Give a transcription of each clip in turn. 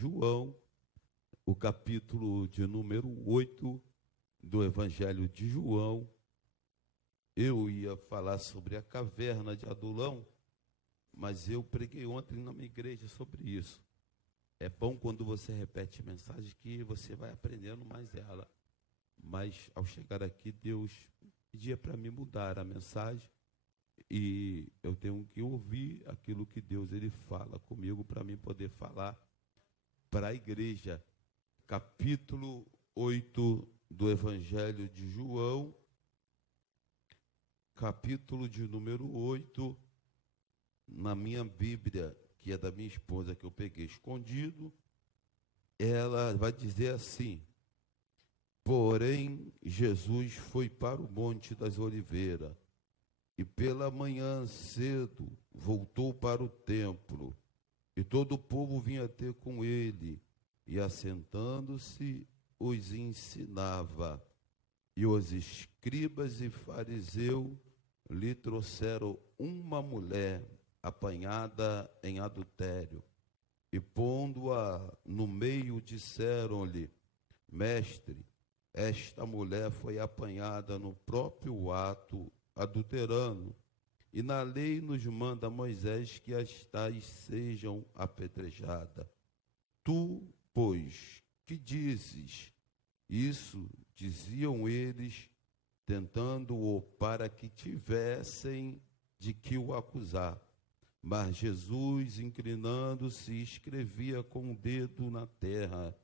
João, o capítulo de número 8 do Evangelho de João. Eu ia falar sobre a caverna de Adulão, mas eu preguei ontem na minha igreja sobre isso. É bom quando você repete mensagem que você vai aprendendo mais ela. Mas ao chegar aqui, Deus pedia para mim mudar a mensagem e eu tenho que ouvir aquilo que Deus ele fala comigo para mim poder falar para a igreja. Capítulo 8 do Evangelho de João, capítulo de número 8, na minha Bíblia, que é da minha esposa, que eu peguei escondido, ela vai dizer assim: porém, Jesus foi para o Monte das Oliveiras, e pela manhã cedo voltou para o templo, e todo o povo vinha ter com ele, e assentando-se, os ensinava. E os escribas e fariseus lhe trouxeram uma mulher apanhada em adultério, e pondo-a no meio, disseram-lhe: mestre, esta mulher foi apanhada no próprio ato adulterando, e na lei nos manda Moisés que as tais sejam apedrejadas. Tu, pois, que dizes? Isso diziam eles, tentando-o para que tivessem de que o acusar. Mas Jesus, inclinando-se, escrevia com o dedo na terra.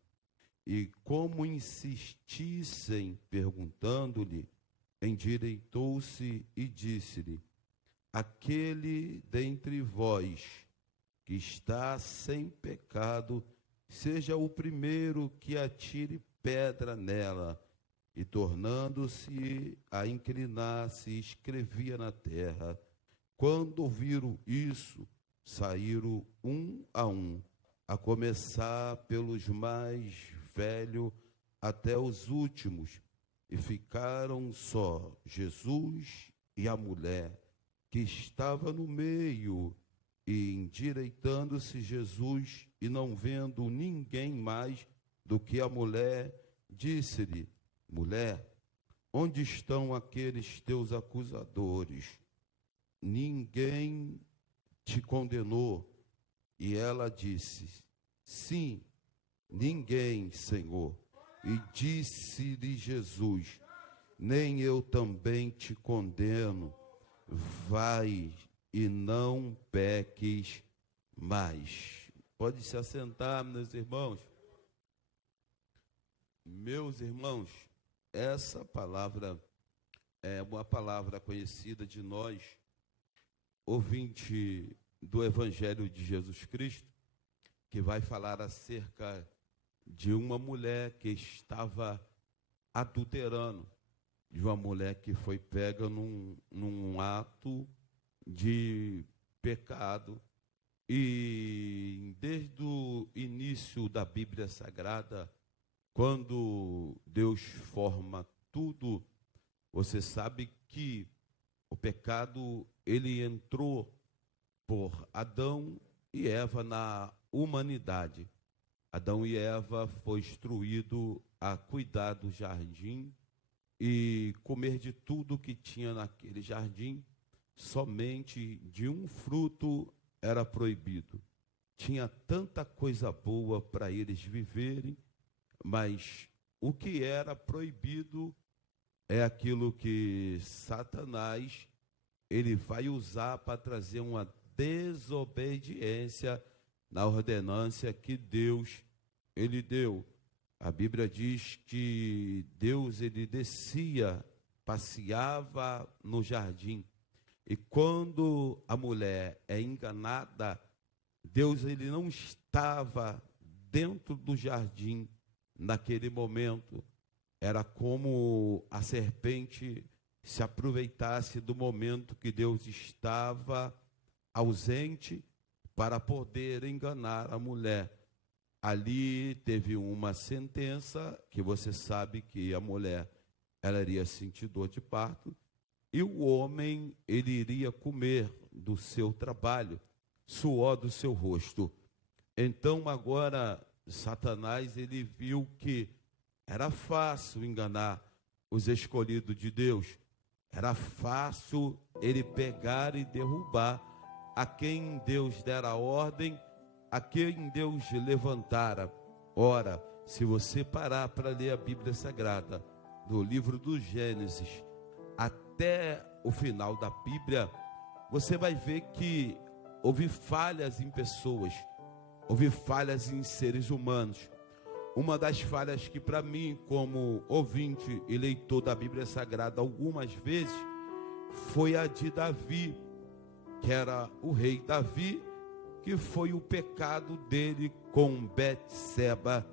E como insistissem, perguntando-lhe, endireitou-se e disse-lhe: aquele dentre vós que está sem pecado, seja o primeiro que atire pedra nela. E tornando-se a inclinar-se, escrevia na terra. Quando ouviram isso, saíram a começar pelos mais velhos até os últimos, e ficaram só Jesus e a mulher, que estava no meio. E endireitando-se Jesus, e não vendo ninguém mais do que a mulher, disse-lhe: mulher, onde estão aqueles teus acusadores? Ninguém te condenou? E ela disse: sim, ninguém, Senhor. E disse-lhe Jesus: nem eu também te condeno. Vai e não peques mais. Pode se assentar, meus irmãos. Meus irmãos, essa palavra é uma palavra conhecida de nós, ouvinte do Evangelho de Jesus Cristo, que vai falar acerca de uma mulher que estava adulterando, de uma mulher que foi pega num ato de pecado. E desde o início da Bíblia Sagrada, quando Deus forma tudo, você sabe que o pecado ele entrou por Adão e Eva na humanidade. Adão e Eva foi instruído a cuidar do jardim e comer de tudo que tinha naquele jardim. Somente de um fruto era proibido. Tinha tanta coisa boa para eles viverem, mas o que era proibido é aquilo que Satanás ele vai usar para trazer uma desobediência na ordenância que Deus ele deu. A Bíblia diz que Deus ele descia, passeava no jardim. E quando a mulher é enganada, Deus ele não estava dentro do jardim naquele momento. Era como a serpente se aproveitasse do momento que Deus estava ausente para poder enganar a mulher. Ali teve uma sentença que você sabe que a mulher ela iria sentir dor de parto, e o homem, ele iria comer do seu trabalho, suor do seu rosto. Então, agora, Satanás, ele viu que era fácil enganar os escolhidos de Deus. Era fácil ele pegar e derrubar a quem Deus dera ordem, a quem Deus levantara. Ora, se você parar para ler a Bíblia Sagrada, do livro do Gênesis até o final da Bíblia, você vai ver que houve falhas em pessoas, houve falhas em seres humanos. Uma das falhas que para mim, como ouvinte e leitor da Bíblia Sagrada, algumas vezes, foi a de Davi, que era o rei Davi, que foi o pecado dele com Betseba.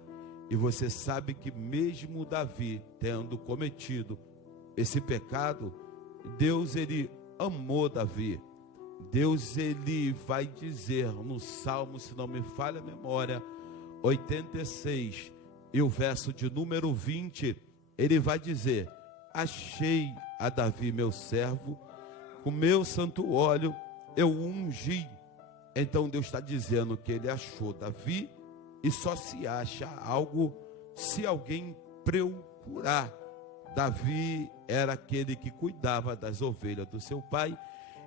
E você sabe que mesmo Davi tendo cometido esse pecado, Deus, ele amou Davi. Deus, ele vai dizer no Salmo, se não me falha a memória, 86, e o verso de número 20, ele vai dizer: achei a Davi meu servo, com meu santo óleo eu o ungi. Então Deus está dizendo que ele achou Davi, e só se acha algo se alguém procurar. Davi era aquele que cuidava das ovelhas do seu pai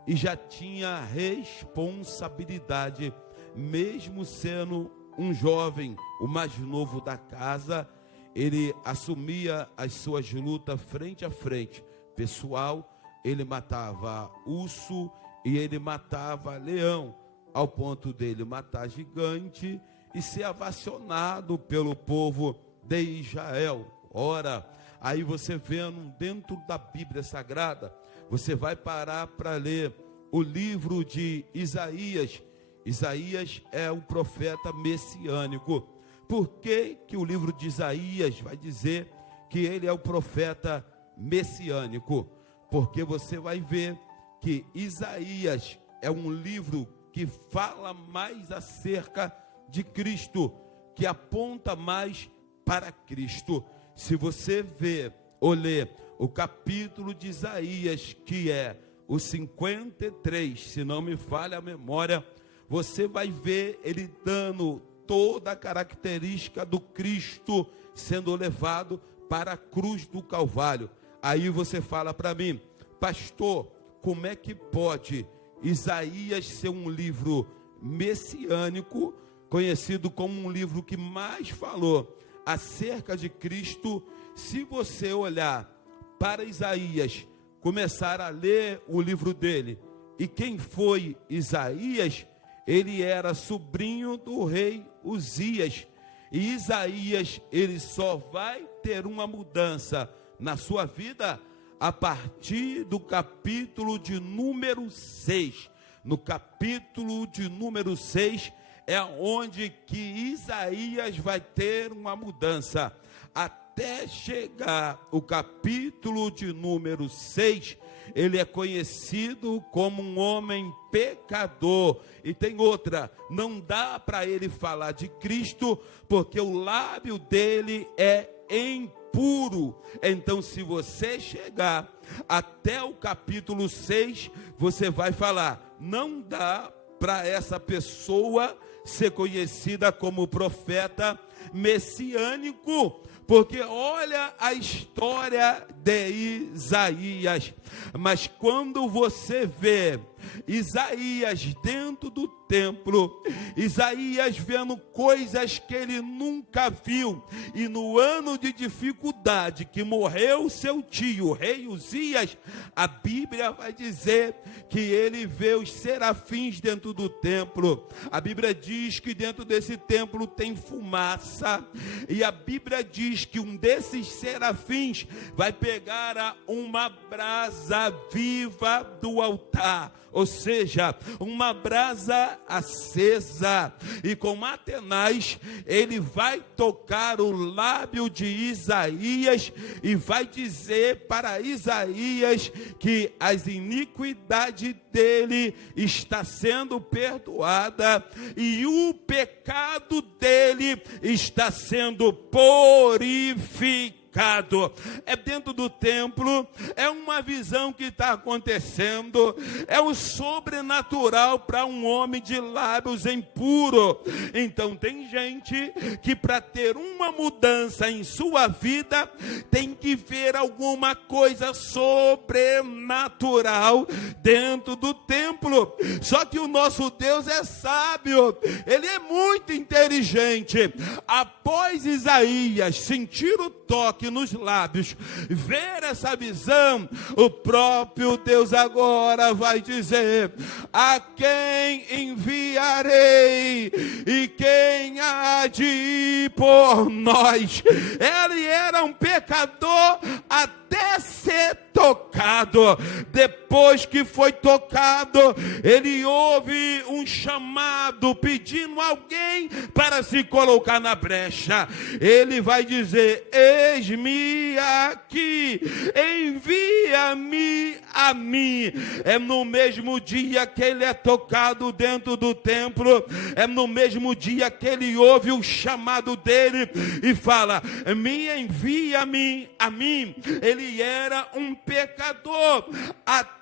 e já tinha responsabilidade, mesmo sendo um jovem, o mais novo da casa. Ele assumia as suas lutas frente a frente. Pessoal, ele matava urso e ele matava leão, ao ponto dele matar gigante e ser ovacionado pelo povo de Israel. Ora, aí você vendo dentro da Bíblia Sagrada, você vai parar para ler o livro de Isaías. Isaías é um profeta messiânico. Por que que o livro de Isaías vai dizer que ele é o profeta messiânico? Porque você vai ver que Isaías é um livro que fala mais acerca de Cristo, que aponta mais para Cristo. Se você ver ou ler o capítulo de Isaías, que é o 53, se não me falha a memória, você vai ver ele dando toda a característica do Cristo sendo levado para a cruz do Calvário. Aí você fala para mim: pastor, como é que pode Isaías ser um livro messiânico, conhecido como um livro que mais falou acerca de Cristo? Se você olhar para Isaías, começar a ler o livro dele, e quem foi Isaías? Ele era sobrinho do rei Uzias, e Isaías, ele só vai ter uma mudança na sua vida a partir do capítulo de número 6. No capítulo de número 6 é onde que Isaías vai ter uma mudança. Até chegar o capítulo de número 6, ele é conhecido como um homem pecador. E tem outra, não dá para ele falar de Cristo, porque o lábio dele é impuro. Então, se você chegar até o capítulo 6, você vai falar: não dá para essa pessoa ser conhecida como profeta messiânico, porque olha a história de Isaías. Mas quando você vê Isaías dentro do templo, Isaías vendo coisas que ele nunca viu, e no ano de dificuldade que morreu seu tio, o rei Uzias, a Bíblia vai dizer que ele vê os serafins dentro do templo. A Bíblia diz que dentro desse templo tem fumaça, e a Bíblia diz que um desses serafins vai pegar uma brasa viva do altar, ou seja, uma brasa acesa, e com Atenaz ele vai tocar o lábio de Isaías e vai dizer para Isaías que as iniquidades dele está sendo perdoada e o pecado dele está sendo purificado. pecado. É dentro do templo, é uma visão que está acontecendo, é o sobrenatural para um homem de lábios impuro. Então tem gente que para ter uma mudança em sua vida, tem que ver alguma coisa sobrenatural dentro do templo. Só que o nosso Deus é sábio, ele é muito inteligente. Após Isaías sentir o toque nos lábios, ver essa visão, o próprio Deus agora vai dizer: a quem enviarei e quem há de ir por nós? Ele era um pecador até ser tocado. Depois que foi tocado, ele ouve um chamado pedindo alguém para se colocar na brecha. Ele vai dizer: eis-me aqui, envia-me a mim. É no mesmo dia que ele é tocado dentro do templo, é no mesmo dia que ele ouve o chamado dele e fala: me envia-me a mim. Ele era um pecador até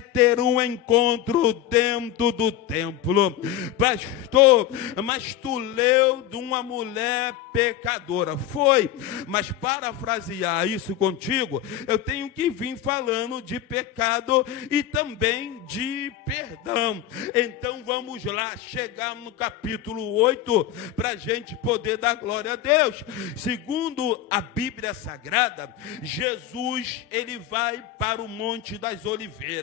ter um encontro dentro do templo. Pastor, mas tu leu de uma mulher pecadora. Foi, mas parafrasear isso contigo, eu tenho que vir falando de pecado e também de perdão. Então vamos lá, chegar no capítulo 8, para a gente poder dar glória a Deus. Segundo a Bíblia Sagrada, Jesus, ele vai para o Monte das Oliveiras.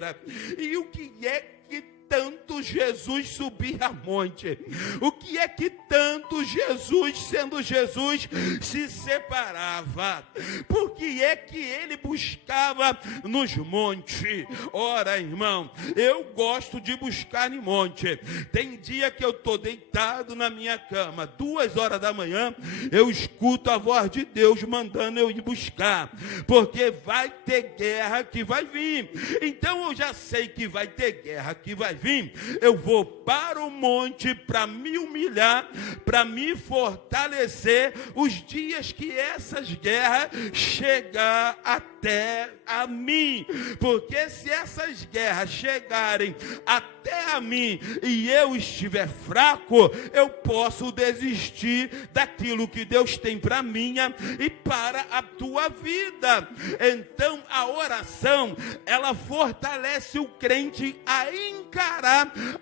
E o que é que tanto Jesus subir a monte? O que é que tanto Jesus, sendo Jesus, se separava? Por que é que ele buscava nos montes? Ora, irmão, eu gosto de buscar em monte. Tem dia que eu estou deitado na minha cama, 2 horas da manhã, eu escuto a voz de Deus mandando eu ir buscar, porque vai ter guerra que vai vir. Então eu já sei que vai ter guerra que vai vir. Eu vou para o monte para me humilhar, para me fortalecer os dias que essas guerras chegar até a mim. Porque se essas guerras chegarem até a mim e eu estiver fraco, eu posso desistir daquilo que Deus tem para minha e para a tua vida. Então a oração, ela fortalece o crente a encarar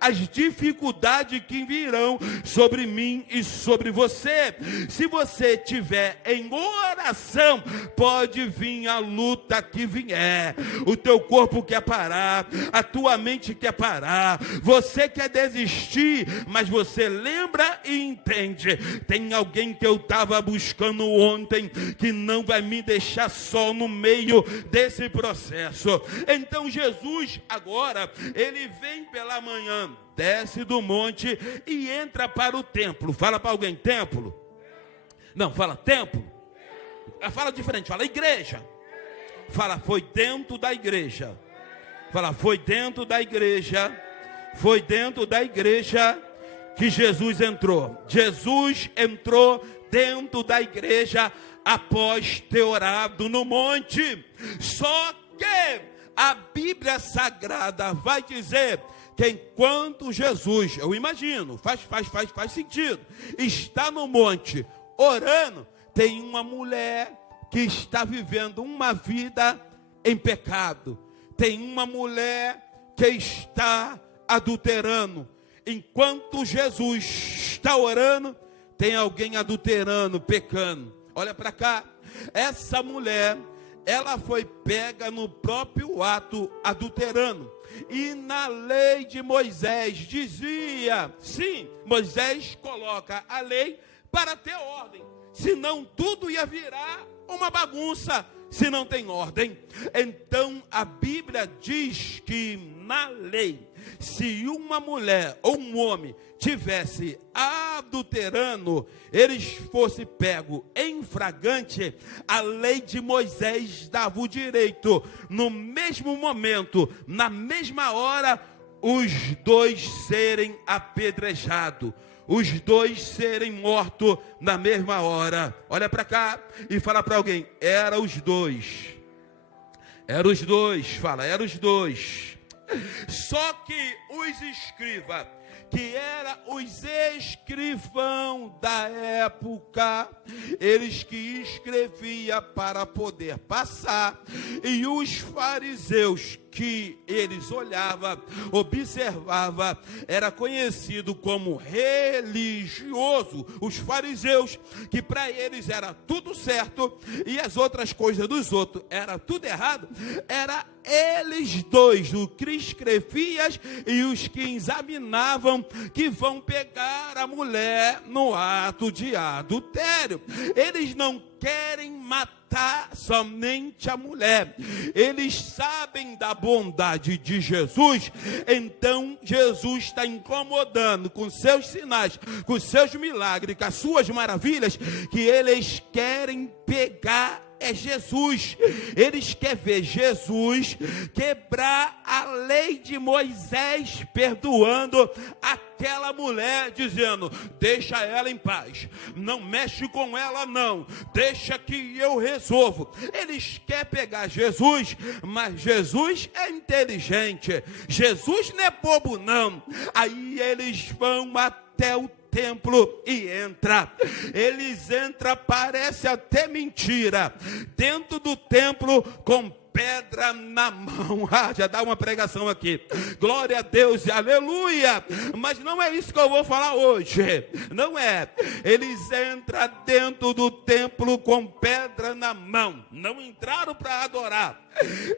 as dificuldades que virão sobre mim e sobre você. Se você tiver em oração, pode vir a luta que vier. O teu corpo quer parar, a tua mente quer parar, você quer desistir, mas você lembra e entende: tem alguém que eu estava buscando ontem que não vai me deixar só no meio desse processo. Então Jesus agora, ele vem pela manhã, desce do monte e entra para o templo. Fala para alguém: templo. Não, fala templo. Fala diferente, fala igreja. Fala, foi dentro da igreja. Fala, foi dentro da igreja. Foi dentro da igreja que Jesus entrou. Jesus entrou dentro da igreja após ter orado no monte. Só que a Bíblia Sagrada vai dizer que enquanto Jesus, eu imagino, faz sentido, está no monte orando, tem uma mulher que está vivendo uma vida em pecado. Tem uma mulher que está adulterando. Enquanto Jesus está orando, tem alguém adulterando, pecando. Olha para cá, essa mulher, ela foi pega no próprio ato adulterando. E na lei de Moisés dizia, sim, Moisés coloca a lei para ter ordem, senão tudo ia virar uma bagunça se não tem ordem. Então a Bíblia diz que na lei, se uma mulher ou um homem tivesse adulterando, eles fosse pego em flagrante, a lei de Moisés dava o direito, no mesmo momento, na mesma hora, os dois serem apedrejados. os dois serem mortos na mesma hora. Olha para cá e fala para alguém: era os dois. Era os dois, fala, era os dois. Só que os escribas, que eram os escrivãos da época, eles que escreviam para poder passar, e os fariseus que eles olhavam, observavam, era conhecido como religioso. Os fariseus, que para eles era tudo certo e as outras coisas dos outros era tudo errado, era eles dois, os que escreviam e os que examinavam, que vão pegar a mulher no ato de adultério. Eles não querem matar somente a mulher, eles sabem da bondade de Jesus. Então Jesus está incomodando com seus sinais, com seus milagres, com as suas maravilhas, que eles querem pegar Jesus. Eles querem ver Jesus quebrar a lei de Moisés, perdoando aquela mulher, dizendo: deixa ela em paz, não mexe com ela não, deixa que eu resolvo. Eles querem pegar Jesus, mas Jesus é inteligente, Jesus não é bobo não. Aí eles vão até o templo e eles entram, parece até mentira, dentro do templo com pedra na mão. Já dá uma pregação aqui, glória a Deus e aleluia. Mas não é isso que eu vou falar hoje, não é. Eles entram dentro do templo com pedra na mão, não entraram para adorar,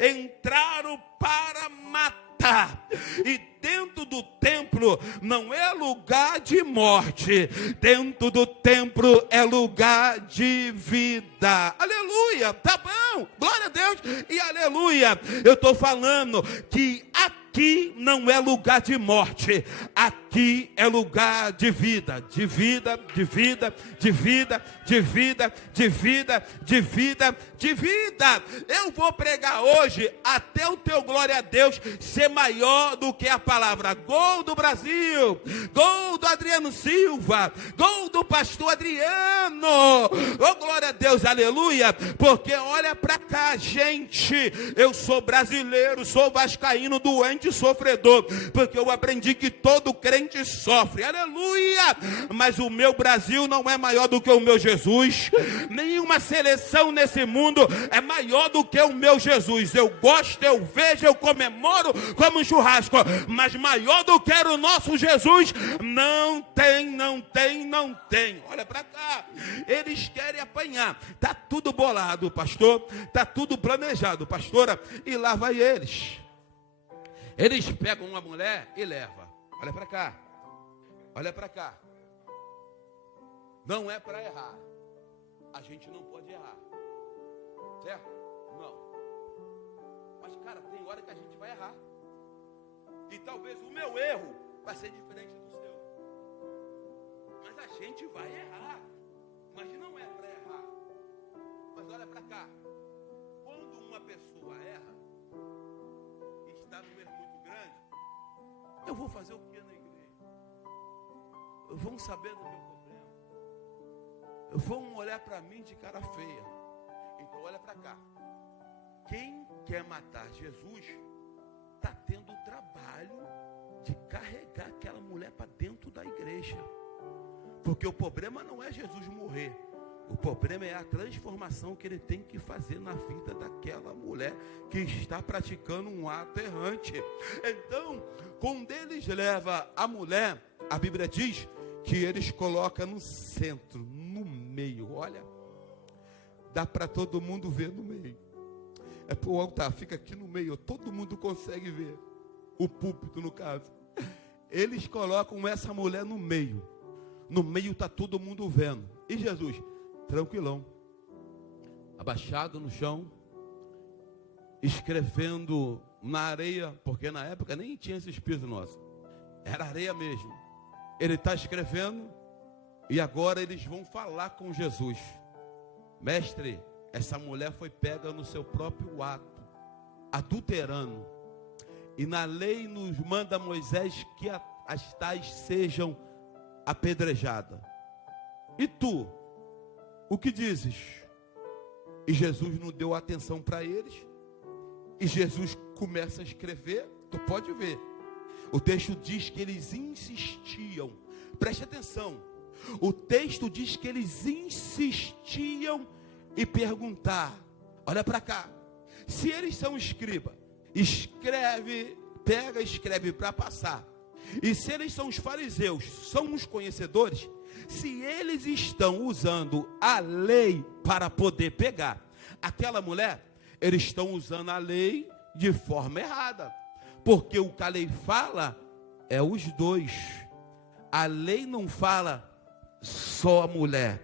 entraram para matar. E dentro do templo não é lugar de morte, dentro do templo é lugar de vida. Aleluia, tá bom, glória a Deus e aleluia. Eu estou falando que aqui não é lugar de morte, aqui é lugar de vida, de vida, de vida, de vida, de vida, de vida, de vida, de vida. Eu vou pregar hoje até o teu glória a Deus ser maior do que a palavra gol do Brasil, gol do Adriano Silva, gol do pastor Adriano. Oh, glória a Deus, aleluia. Porque olha para cá, gente, eu sou brasileiro, sou vascaíno, doente, sofredor, porque eu aprendi que todo crente sofre, aleluia. Mas o meu Brasil não é maior do que o meu Jesus. Nenhuma seleção nesse mundo é maior do que o meu Jesus. Eu gosto, eu vejo, eu comemoro como um churrasco, mas maior do que era o nosso Jesus não tem, não tem, não tem. Olha para cá, eles querem apanhar, tá tudo bolado, pastor, tá tudo planejado, pastora, e lá vai eles. Eles pegam uma mulher e levam. Olha para cá, olha para cá. Não é para errar, a gente não pode errar, certo? Não. Mas cara, tem hora que a gente vai errar, e talvez o meu erro vai ser diferente do seu, mas a gente vai errar, mas não é para errar. Mas olha para cá, quando uma pessoa erra e está num erro muito grande, eu vou fazer o que na igreja? Vão saber do meu problema, vão olhar para mim de cara feia. Então olha para cá, quem quer matar Jesus está tendo o trabalho de carregar aquela mulher para dentro da igreja, porque o problema não é Jesus morrer, o problema é a transformação que ele tem que fazer na vida daquela mulher que está praticando um ato errante. Então, quando eles levam a mulher, a Bíblia diz que eles colocam no centro, no meio. Olha, dá para todo mundo ver no meio. É para o altar, fica aqui no meio, todo mundo consegue ver. O púlpito, no caso. Eles colocam essa mulher no meio. No meio está todo mundo vendo. E Jesus, tranquilão, abaixado no chão, escrevendo na areia, porque na época nem tinha esses pisos nossos, era areia mesmo. Ele está escrevendo e agora eles vão falar com Jesus. Mestre, essa mulher foi pega no seu próprio ato, adulterando. E na lei nos manda Moisés que as tais sejam apedrejada. E tu, o que dizes? E Jesus não deu atenção para eles. E Jesus começa a escrever. Tu pode ver. O texto diz que eles insistiam. Preste atenção. O texto diz que eles insistiam em perguntar. Olha para cá. Se eles são escriba, escreve, pega, escreve para passar. E se eles são os fariseus, são os conhecedores, se eles estão usando a lei para poder pegar aquela mulher, eles estão usando a lei de forma errada. Porque o que a lei fala é os dois. A lei não fala só a mulher.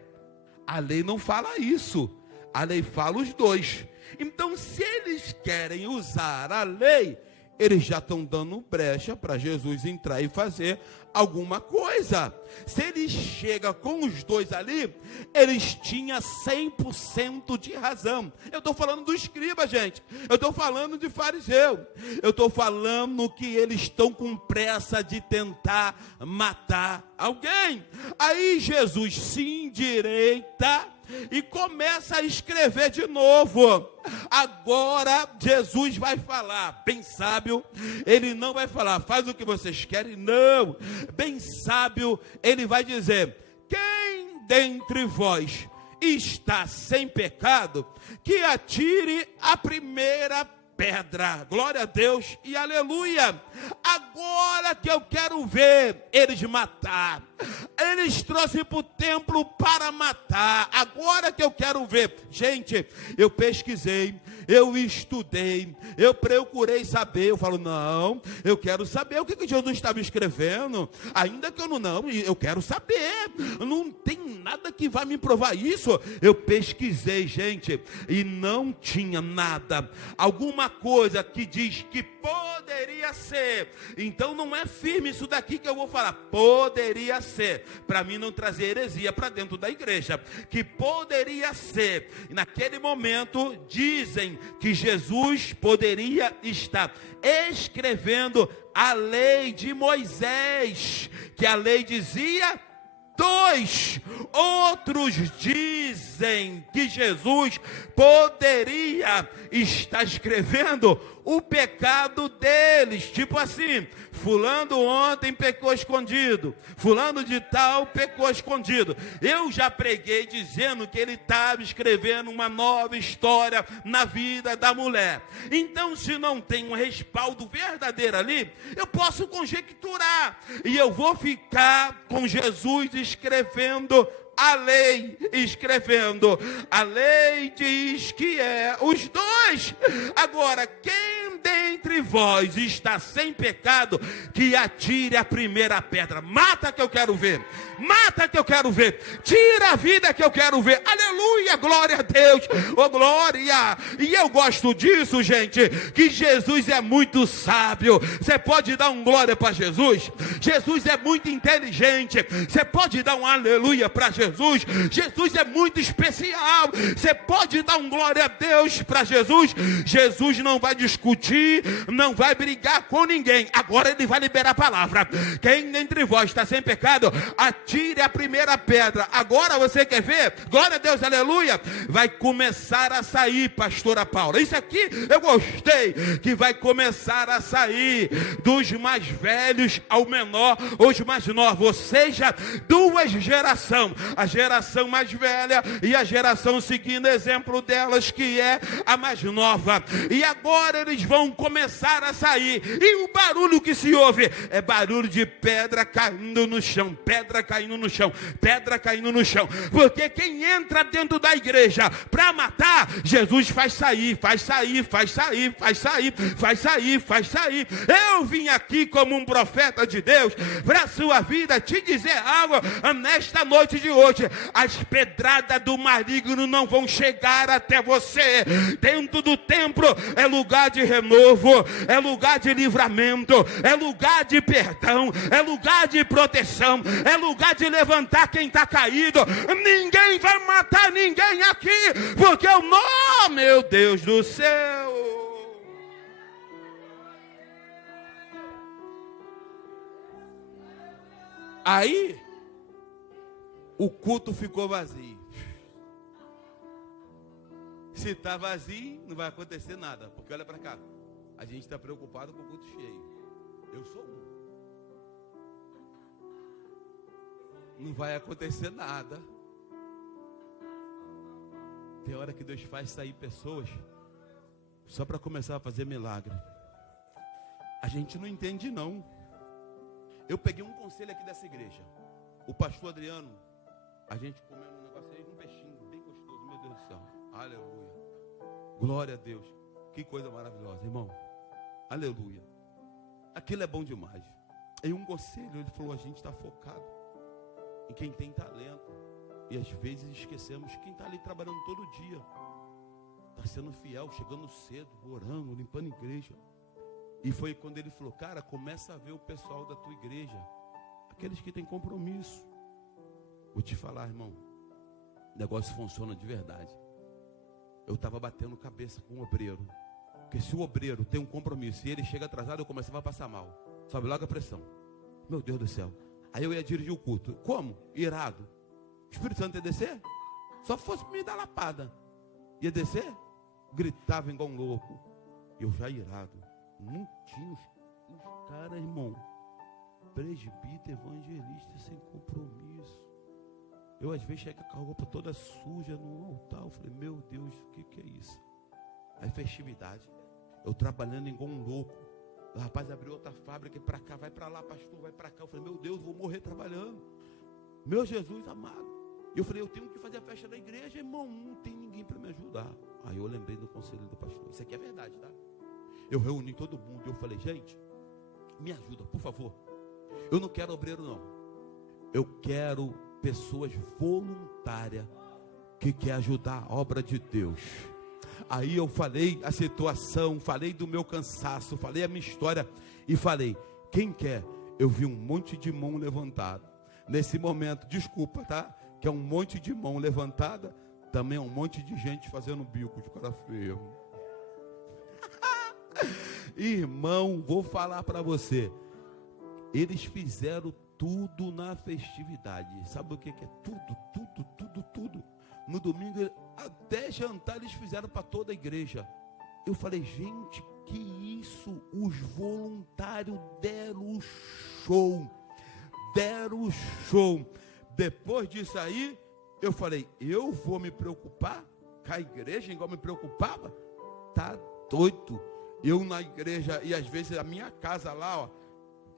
A lei não fala isso. A lei fala os dois. Então, se eles querem usar a lei, eles já estão dando brecha para Jesus entrar e fazer alguma coisa. Se ele chega com os dois ali, eles tinham 100% de razão. Eu estou falando do escriba, gente. Eu estou falando de fariseu. Eu estou falando que eles estão com pressa de tentar matar alguém. Aí Jesus se endireita e começa a escrever de novo. Agora Jesus vai falar, bem sábio. Ele não vai falar, faz o que vocês querem, não. Bem sábio, ele vai dizer: quem dentre vós está sem pecado, que atire a primeira pedra. Glória a Deus e aleluia. Agora que eu quero ver eles matar. Eles trouxeram para o templo para matar. Agora que eu quero ver. Gente, eu pesquisei, eu estudei, eu procurei saber. Eu falo, não, eu quero saber o que Jesus estava escrevendo. Ainda que eu não, eu quero saber. Não tem nada que vai me provar isso. Eu pesquisei, gente, e não tinha nada. Alguma coisa que diz que poderia ser. Então não é firme isso daqui que eu vou falar. Poderia ser. Para mim não trazer heresia para dentro da igreja. Que poderia ser. E naquele momento dizem que Jesus poderia estar escrevendo a lei de Moisés. Que a lei dizia 2. Outros dizem que Jesus poderia estar escrevendo o pecado deles, tipo assim: fulano ontem pecou escondido, fulano de tal pecou escondido. Eu já preguei dizendo que ele estava escrevendo uma nova história na vida da mulher. Então, se não tem um respaldo verdadeiro ali, eu posso conjecturar, e eu vou ficar com Jesus escrevendo a lei, escrevendo. A lei diz que é os dois. Agora, quem dentre vós está sem pecado, que atire a primeira pedra. Mata que eu quero ver. Mata que eu quero ver. Tira a vida que eu quero ver. Aleluia, glória a Deus. Oh, glória. E eu gosto disso, gente, que Jesus é muito sábio. Você pode dar um glória para Jesus? Jesus é muito inteligente. Você pode dar um aleluia para Jesus? Jesus é muito especial. Você pode dar um glória a Deus para Jesus? Jesus não vai discutir, não vai brigar com ninguém. Agora ele vai liberar a palavra. Quem dentre vós está sem pecado, atire a primeira pedra. Agora você quer ver? Glória a Deus, aleluia. Vai começar a sair, pastora Paula. Isso aqui eu gostei, que vai começar a sair dos mais velhos ao menor, os mais novos, ou seja, duas gerações, a geração mais velha e a geração seguindo exemplo delas, que é a mais nova. E agora eles vão começar a sair, e o barulho que se ouve é barulho de pedra caindo no chão, pedra caindo no chão, pedra caindo no chão, porque quem entra dentro da igreja para matar, Jesus faz sair, faz sair, faz sair, faz sair, faz sair, faz sair. Eu vim aqui como um profeta de Deus para a sua vida te dizer algo nesta noite de hoje: as pedradas do maligno não vão chegar até você. Dentro do templo é lugar de renovo, é lugar de livramento, é lugar de perdão, é lugar de proteção, é lugar de levantar quem está caído. Ninguém vai matar ninguém aqui, porque o nome, meu Deus do céu. Aí o culto ficou vazio. Se está vazio, não vai acontecer nada. Porque olha para cá, a gente está preocupado com o culto cheio. Eu sou um. Não vai acontecer nada. Tem hora que Deus faz sair pessoas só para começar a fazer milagre. A gente não entende não. Eu peguei um conselho aqui dessa igreja. O pastor Adriano, a gente comendo um negócio aí, um peixinho bem gostoso, meu Deus do céu. Aleluia. Glória a Deus. Que coisa maravilhosa, irmão. Aleluia. Aquilo é bom demais. Em um conselho, ele falou, a gente está focado em quem tem talento. E às vezes esquecemos quem está ali trabalhando todo dia. Está sendo fiel, chegando cedo, orando, limpando a igreja. E foi quando ele falou, cara, começa a ver o pessoal da tua igreja. Aqueles que têm compromisso. Vou te falar, irmão. O negócio funciona de verdade. Eu estava batendo cabeça com o obreiro. Porque se o obreiro tem um compromisso e ele chega atrasado, eu começava a passar mal. Sobe logo a pressão. Meu Deus do céu. Aí eu ia dirigir o culto. Como? Irado. O Espírito Santo ia descer? Só fosse me dar lapada. Ia descer? Gritava igual um louco. Eu já irado. Não tinha os caras, irmão. Presbítero, evangelista sem compromisso. Eu às vezes chego com a roupa toda suja no altar. Eu falei, meu Deus, o que é isso? Aí festividade. Eu trabalhando igual um louco. O rapaz abriu outra fábrica para cá, vai para lá, pastor, vai para cá. Eu falei, meu Deus, vou morrer trabalhando. Meu Jesus amado. E eu falei, eu tenho que fazer a festa da igreja, irmão. Não tem ninguém para me ajudar. Aí eu lembrei do conselho do pastor. Isso aqui é verdade, tá? Eu reuni todo mundo e eu falei, gente, me ajuda, por favor. Eu não quero obreiro, não. Eu quero pessoas voluntárias que querem ajudar a obra de Deus. Aí eu falei a situação, falei do meu cansaço, falei a minha história e falei, quem quer? Eu vi um monte de mão levantada. Nesse momento, desculpa, tá? Que é um monte de mão levantada, também é um monte de gente fazendo bico de cara feio. Irmão, vou falar para você. Eles fizeram tudo na festividade. Sabe o que é? Tudo. No domingo, até jantar eles fizeram para toda a igreja. Eu falei, gente, que isso? Os voluntários deram o show. Depois disso aí, eu falei, eu vou me preocupar com a igreja igual me preocupava? Tá doido. Eu na igreja, e às vezes a minha casa lá, ó,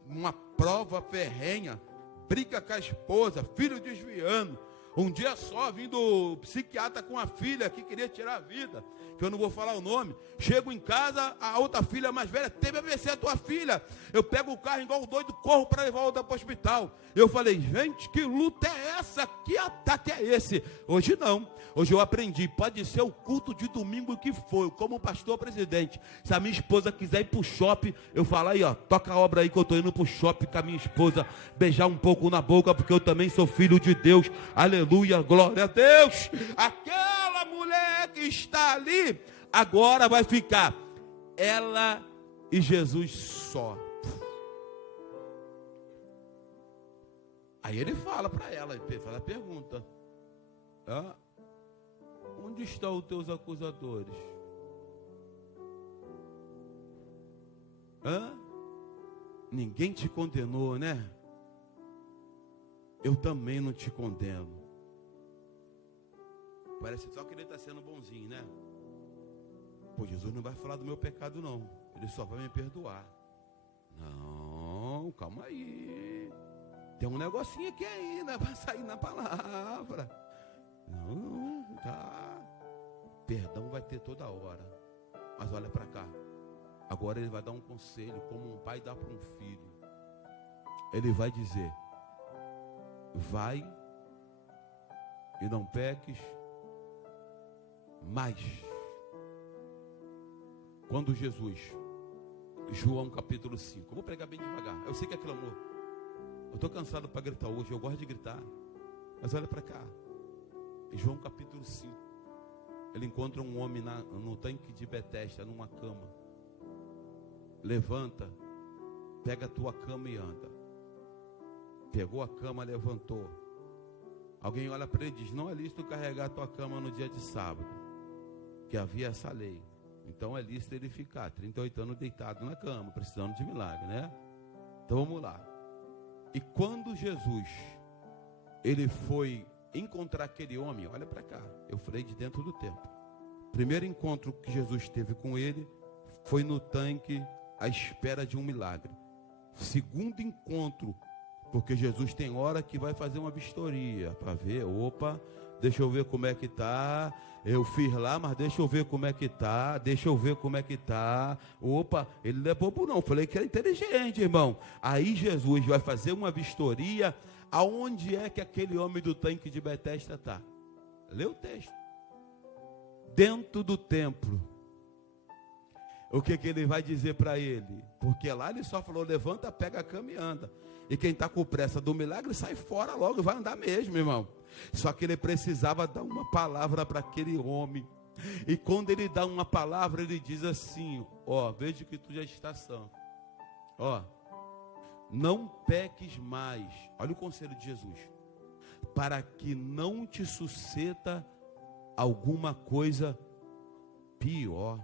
uma prova ferrenha, briga com a esposa, filho desviando. Um dia só, vindo o psiquiatra com a filha que queria tirar a vida, que eu não vou falar o nome. Chego em casa, a outra filha mais velha, teve AVC a tua filha. Eu pego o carro igual o doido, corro para levar a outra para o hospital. Eu falei, gente, que luta é essa? Que ataque é esse? Hoje não. Hoje eu aprendi, pode ser o culto de domingo que for, como pastor presidente. Se a minha esposa quiser ir para o shopping, eu falo aí, ó, toca a obra aí que eu estou indo para o shopping com a minha esposa, beijar um pouco na boca, porque eu também sou filho de Deus. Aleluia, glória a Deus. Aquela mulher que está ali, agora vai ficar ela e Jesus só. Aí ele fala para ela, ele faz a pergunta, onde estão os teus acusadores? Ninguém te condenou, né? Eu também não te condeno. Parece só que ele está sendo bonzinho, né? Pô, Jesus não vai falar do meu pecado, não. Ele só vai me perdoar. Não, calma aí. Tem um negocinho aqui ainda para sair na palavra. Não, tá. Perdão vai ter toda hora. Mas olha para cá. Agora ele vai dar um conselho, como um pai dá para um filho. Ele vai dizer, vai e não peques mais. Quando Jesus, João capítulo 5, eu vou pregar bem devagar, eu sei que é clamor, eu estou cansado para gritar hoje, eu gosto de gritar, mas olha para cá, em João capítulo 5, ele encontra um homem no tanque de Betesda, numa cama. Levanta, pega a tua cama e anda. Pegou a cama, levantou. Alguém olha para ele e diz: não é lícito carregar a tua cama no dia de sábado, que havia essa lei. Então é lícito ele ficar 38 anos deitado na cama, precisando de milagre, né? Então vamos lá. E quando Jesus, ele foi encontrar aquele homem, olha para cá, eu falei de dentro do templo. Primeiro encontro que Jesus teve com ele foi no tanque, à espera de um milagre. Segundo encontro, porque Jesus tem hora que vai fazer uma vistoria para ver, opa, deixa eu ver como é que tá. Eu fiz lá, mas deixa eu ver como é que tá. Deixa eu ver como é que tá. Opa, ele não é bobo não. Falei que era inteligente, irmão. Aí Jesus vai fazer uma vistoria. Aonde é que aquele homem do tanque de Betesda está? Lê o texto. Dentro do templo. O que ele vai dizer para ele? Porque lá ele só falou: levanta, pega a cama e anda. E quem está com pressa do milagre sai fora logo, vai andar mesmo, irmão. Só que ele precisava dar uma palavra para aquele homem. E quando ele dá uma palavra, ele diz assim: ó, vejo que tu já está sã. Ó, não peques mais. Olha o conselho de Jesus. Para que não te suceda alguma coisa pior.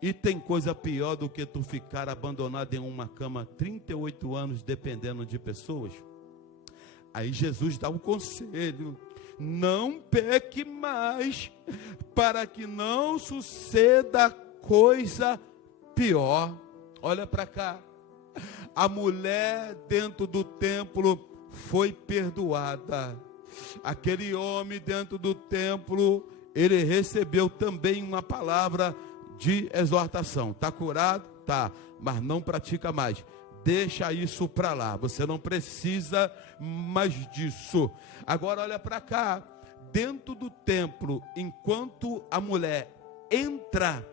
E tem coisa pior do que tu ficar abandonado em uma cama 38 anos dependendo de pessoas? Aí Jesus dá um conselho: não peque mais, para que não suceda coisa pior. Olha para cá. A mulher dentro do templo foi perdoada. Aquele homem dentro do templo, ele recebeu também uma palavra de exortação. Está curado? Tá, mas não pratica mais. Deixa isso para lá. Você não precisa mais disso. Agora olha para cá. Dentro do templo, enquanto a mulher entra,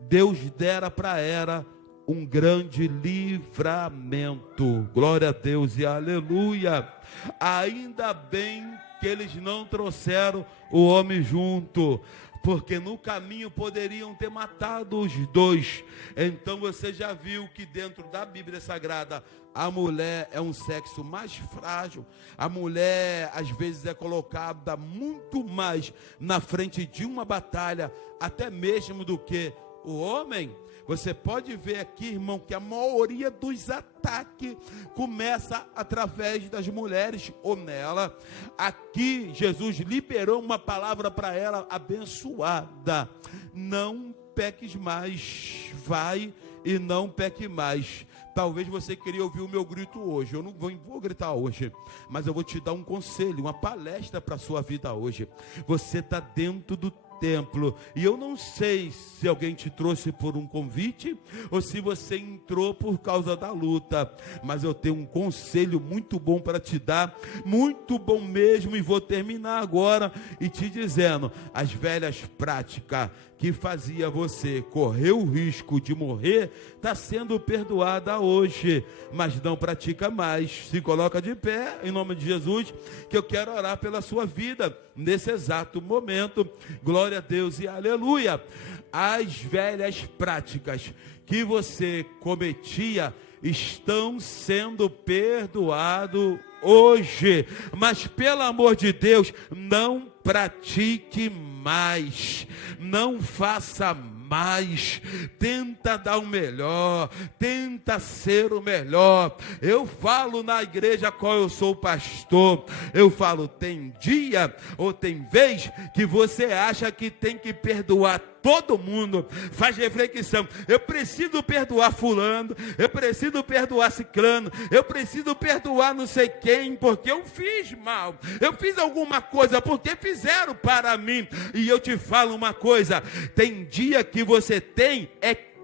Deus dera para ela um grande livramento. Glória a Deus e aleluia. Ainda bem que eles não trouxeram o homem junto, porque no caminho poderiam ter matado os dois. Então você já viu que dentro da Bíblia Sagrada, a mulher é um sexo mais frágil. A mulher às vezes é colocada muito mais na frente de uma batalha, até mesmo do que o homem. Você pode ver aqui, irmão, que a maioria dos ataques começa através das mulheres ou nela. Aqui Jesus liberou uma palavra para ela abençoada: não peques mais, vai e não peque mais. Talvez você queria ouvir o meu grito hoje. Eu não vou gritar hoje, mas eu vou te dar um conselho, uma palestra para a sua vida hoje. Você está dentro do templo, e eu não sei se alguém te trouxe por um convite ou se você entrou por causa da luta, mas eu tenho um conselho muito bom para te dar, muito bom mesmo, e vou terminar agora e te dizendo: as velhas práticas que fazia você correr o risco de morrer, está sendo perdoada hoje, mas não pratica mais. Se coloca de pé, em nome de Jesus, que eu quero orar pela sua vida, nesse exato momento. Glória a Deus e aleluia. As velhas práticas que você cometia estão sendo perdoadas hoje, mas pelo amor de Deus, não pratique mais, não faça mais, tenta dar o melhor, tenta ser o melhor. Eu falo na igreja qual eu sou pastor, eu falo: tem dia ou tem vez que você acha que tem que perdoar todo mundo. Faz reflexão: eu preciso perdoar fulano, eu preciso perdoar ciclano, eu preciso perdoar não sei quem, porque eu fiz mal, eu fiz alguma coisa, porque fizeram para mim. E eu te falo uma coisa: tem dia que você tem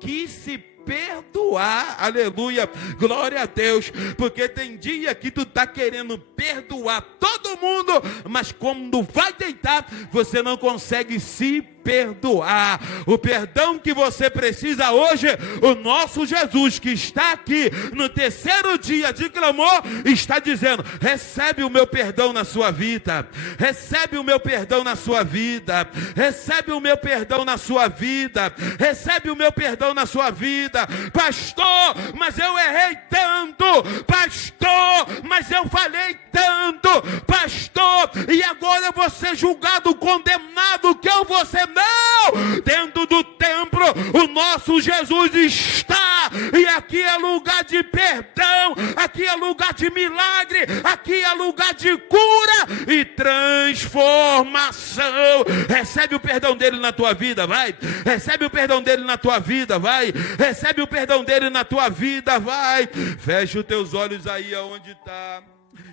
que se perdoar, aleluia, glória a Deus, porque tem dia que tu está querendo perdoar todo mundo, mas quando vai deitar, você não consegue se perdoar. O perdão que você precisa hoje, o nosso Jesus que está aqui no terceiro dia de clamor, está dizendo: recebe o meu perdão na sua vida, recebe o meu perdão na sua vida, recebe o meu perdão na sua vida, recebe o meu perdão na sua vida. Pastor, mas eu errei tanto, pastor, mas eu falei tanto, pastor, e agora eu vou ser julgado, condenado, que eu vou ser. Não! Dentro do templo o nosso Jesus está, e aqui é lugar de perdão, aqui é lugar de milagre, aqui é lugar de cura e transformação. Recebe o perdão dele na tua vida, vai. Recebe o perdão dele na tua vida, vai. Recebe o perdão dele na tua vida, vai. Fecha os teus olhos aí aonde está.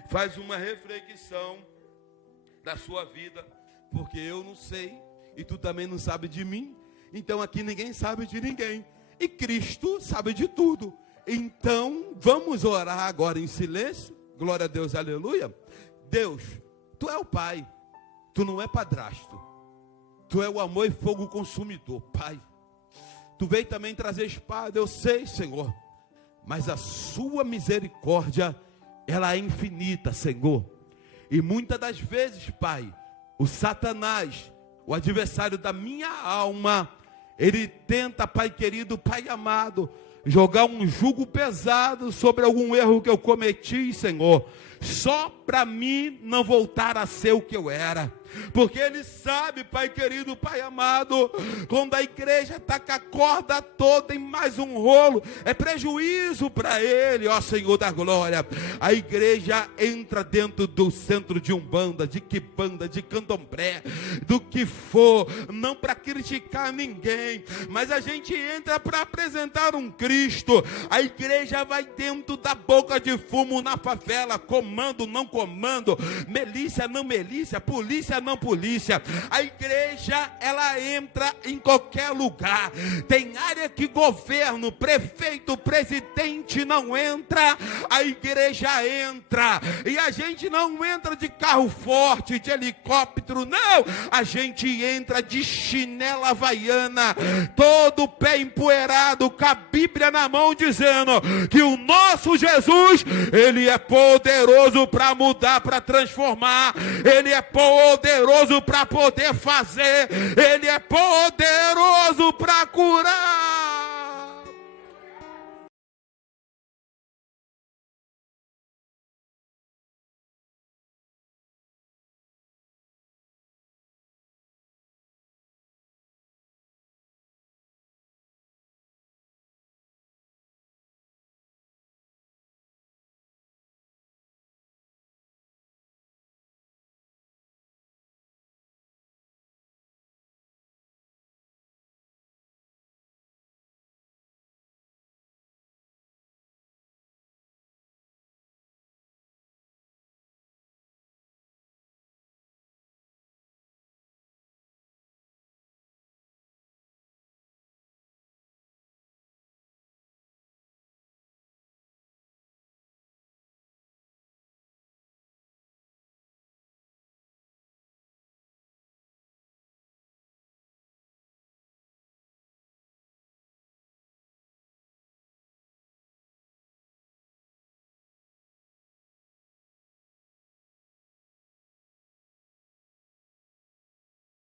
Faz uma reflexão da sua vida, porque eu não sei e tu também não sabe de mim. Então aqui ninguém sabe de ninguém, e Cristo sabe de tudo. Então vamos orar agora em silêncio. Glória a Deus, aleluia. Deus, tu é o Pai, tu não é padrasto, tu é o amor e fogo consumidor. Pai, tu veio também trazer espada, eu sei, Senhor, mas a sua misericórdia, ela é infinita, Senhor. E muitas das vezes, Pai, o Satanás, o adversário da minha alma, ele tenta, Pai querido, Pai amado, jogar um jugo pesado sobre algum erro que eu cometi, Senhor, só para mim não voltar a ser o que eu era. Porque ele sabe, Pai querido, Pai amado, quando a igreja está com a corda toda em mais um rolo, é prejuízo para ele, ó Senhor da glória. A igreja entra dentro do centro de umbanda, de quimbanda, de candomblé, do que for, não para criticar ninguém, mas a gente entra para apresentar um Cristo. A igreja vai dentro da boca de fumo na favela, comando, não comando, milícia, não milícia, polícia, não polícia. A igreja, ela entra em qualquer lugar. Tem área que governo, prefeito, presidente não entra, a igreja entra. E a gente não entra de carro forte, de helicóptero, não. A gente entra de chinela havaiana, todo o pé empoeirado, com a Bíblia na mão, dizendo que o nosso Jesus, ele é poderoso para mudar, para transformar. Ele é poderoso para poder fazer. Ele é poderoso para curar.